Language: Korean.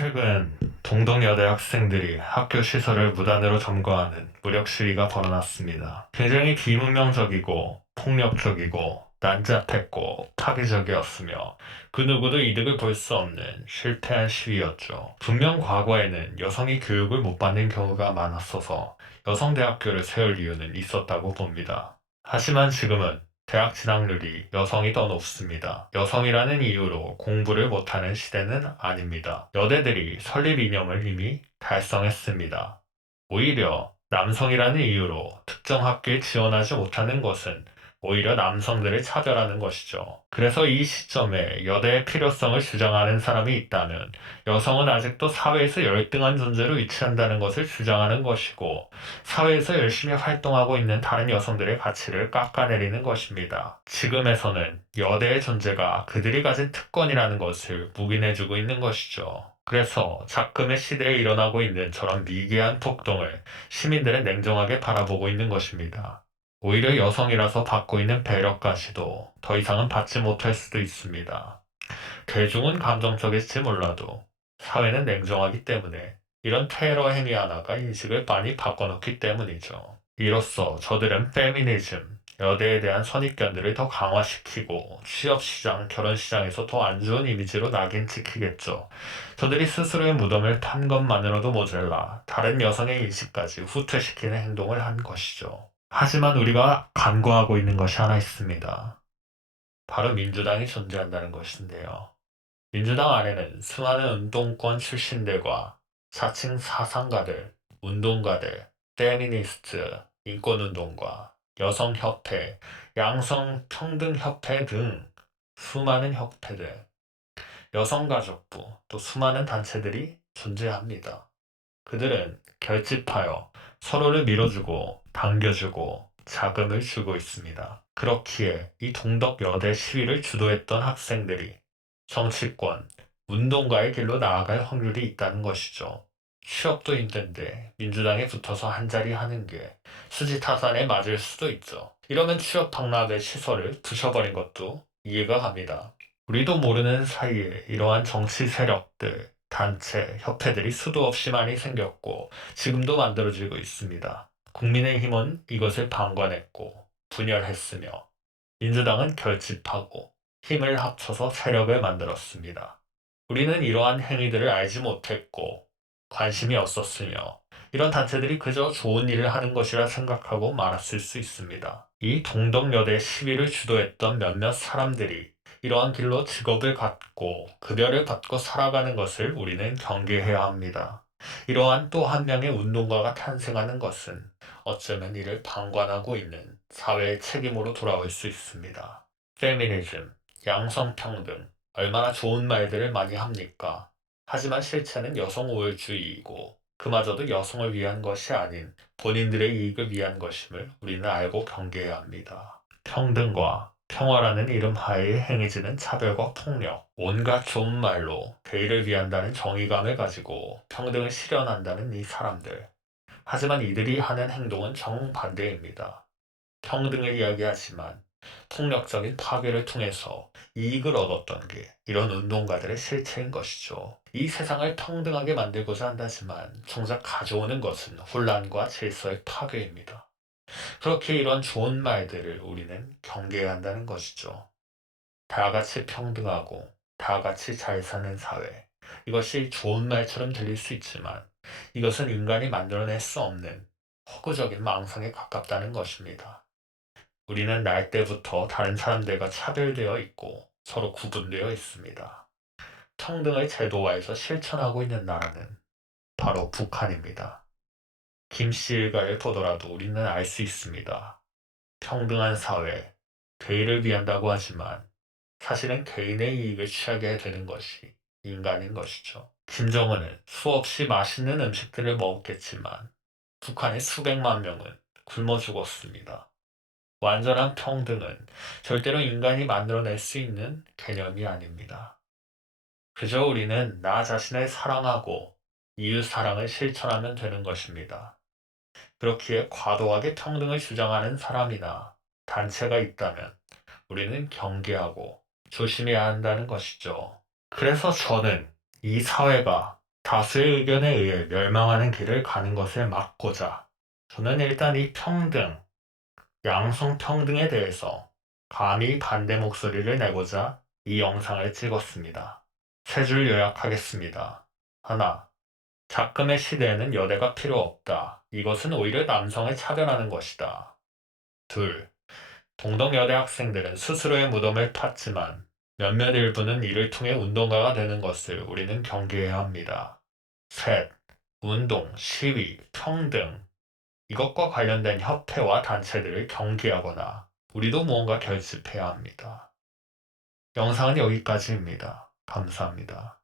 최근 동덕여대 학생들이 학교 시설을 무단으로 점거하는 무력 시위가 벌어났습니다. 굉장히 비문명적이고 폭력적이고 난잡했고 파괴적이었으며 그 누구도 이득을 볼 수 없는 실패한 시위였죠. 분명 과거에는 여성이 교육을 못 받는 경우가 많았어서 여성대학교를 세울 이유는 있었다고 봅니다. 하지만 지금은 대학 진학률이 여성이 더 높습니다. 여성이라는 이유로 공부를 못하는 시대는 아닙니다. 여대들이 설립 이념을 이미 달성했습니다. 오히려 남성이라는 이유로 특정 학교에 지원하지 못하는 것은 오히려 남성들을 차별하는 것이죠. 그래서 이 시점에 여대의 필요성을 주장하는 사람이 있다면 여성은 아직도 사회에서 열등한 존재로 위치한다는 것을 주장하는 것이고, 사회에서 열심히 활동하고 있는 다른 여성들의 가치를 깎아내리는 것입니다. 지금에서는 여대의 존재가 그들이 가진 특권이라는 것을 묵인해주고 있는 것이죠. 그래서 작금의 시대에 일어나고 있는 저런 미개한 폭동을 시민들은 냉정하게 바라보고 있는 것입니다. 오히려 여성이라서 받고 있는 배려까지도 더 이상은 받지 못할 수도 있습니다. 대중은 감정적일지 몰라도 사회는 냉정하기 때문에 이런 테러 행위 하나가 인식을 많이 바꿔놓기 때문이죠. 이로써 저들은 페미니즘, 여대에 대한 선입견들을 더 강화시키고 취업시장, 결혼시장에서 더 안 좋은 이미지로 낙인 찍히겠죠. 저들이 스스로의 무덤을 판 것만으로도 모자라 다른 여성의 인식까지 후퇴시키는 행동을 한 것이죠. 하지만 우리가 간과하고 있는 것이 하나 있습니다. 바로 민주당이 존재한다는 것인데요. 민주당 안에는 수많은 운동권 출신들과 자칭 사상가들, 운동가들, 페미니스트, 인권운동가, 여성협회, 양성평등협회 등 수많은 협회들, 여성가족부, 또 수많은 단체들이 존재합니다. 그들은 결집하여 서로를 밀어주고 당겨주고 자금을 주고 있습니다. 그렇기에 이 동덕여대 시위를 주도했던 학생들이 정치권, 운동가의 길로 나아갈 확률이 있다는 것이죠. 취업도 힘든데 민주당에 붙어서 한자리 하는 게 수지타산에 맞을 수도 있죠. 이러면 취업 박람회 시설을 부셔버린 것도 이해가 갑니다. 우리도 모르는 사이에 이러한 정치 세력들, 단체, 협회들이 수도 없이 많이 생겼고 지금도 만들어지고 있습니다. 국민의힘은 이것을 방관했고 분열했으며 민주당은 결집하고 힘을 합쳐서 세력을 만들었습니다. 우리는 이러한 행위들을 알지 못했고 관심이 없었으며 이런 단체들이 그저 좋은 일을 하는 것이라 생각하고 말았을 수 있습니다. 이 동덕여대 시위를 주도했던 몇몇 사람들이 이러한 길로 직업을 갖고 급여를 받고 살아가는 것을 우리는 경계해야 합니다. 이러한 또 한 명의 운동가가 탄생하는 것은 어쩌면 이를 방관하고 있는 사회의 책임으로 돌아올 수 있습니다. 페미니즘, 양성평등, 얼마나 좋은 말들을 많이 합니까? 하지만 실체는 여성 우월주의이고 그마저도 여성을 위한 것이 아닌 본인들의 이익을 위한 것임을 우리는 알고 경계해야 합니다. 평등과 평화라는 이름 하에 행해지는 차별과 폭력, 온갖 좋은 말로 대의를 위한다는 정의감을 가지고 평등을 실현한다는 이 사람들. 하지만 이들이 하는 행동은 정반대입니다. 평등을 이야기하지만 폭력적인 파괴를 통해서 이익을 얻었던 게 이런 운동가들의 실체인 것이죠. 이 세상을 평등하게 만들고자 한다지만 정작 가져오는 것은 혼란과 질서의 파괴입니다. 그렇게 이런 좋은 말들을 우리는 경계해야 한다는 것이죠. 다 같이 평등하고 다 같이 잘 사는 사회. 이것이 좋은 말처럼 들릴 수 있지만 이것은 인간이 만들어낼 수 없는 허구적인 망상에 가깝다는 것입니다. 우리는 날 때부터 다른 사람들과 차별되어 있고 서로 구분되어 있습니다. 평등을 제도화해서 실천하고 있는 나라는 바로 북한입니다. 김씨 일가를 보더라도 우리는 알 수 있습니다. 평등한 사회, 대의를 위한다고 하지만 사실은 개인의 이익을 취하게 되는 것이 인간인 것이죠. 김정은은 수없이 맛있는 음식들을 먹었겠지만 북한의 수백만 명은 굶어 죽었습니다. 완전한 평등은 절대로 인간이 만들어낼 수 있는 개념이 아닙니다. 그저 우리는 나 자신을 사랑하고 이웃 사랑을 실천하면 되는 것입니다. 그렇기에 과도하게 평등을 주장하는 사람이나 단체가 있다면 우리는 경계하고 조심해야 한다는 것이죠. 그래서 저는 이 사회가 다수의 의견에 의해 멸망하는 길을 가는 것을 막고자 저는 일단 이 평등, 양성평등에 대해서 감히 반대 목소리를 내고자 이 영상을 찍었습니다. 세 줄 요약하겠습니다. 하나, 작금의 시대에는 여대가 필요 없다. 이것은 오히려 남성을 차별하는 것이다. 둘, 동덕여대 학생들은 스스로의 무덤을 팠지만 몇몇 일부는 이를 통해 운동가가 되는 것을 우리는 경계해야 합니다. 셋, 운동, 시위, 평등, 이것과 관련된 협회와 단체들을 경계하거나 우리도 무언가 결집해야 합니다. 영상은 여기까지입니다. 감사합니다.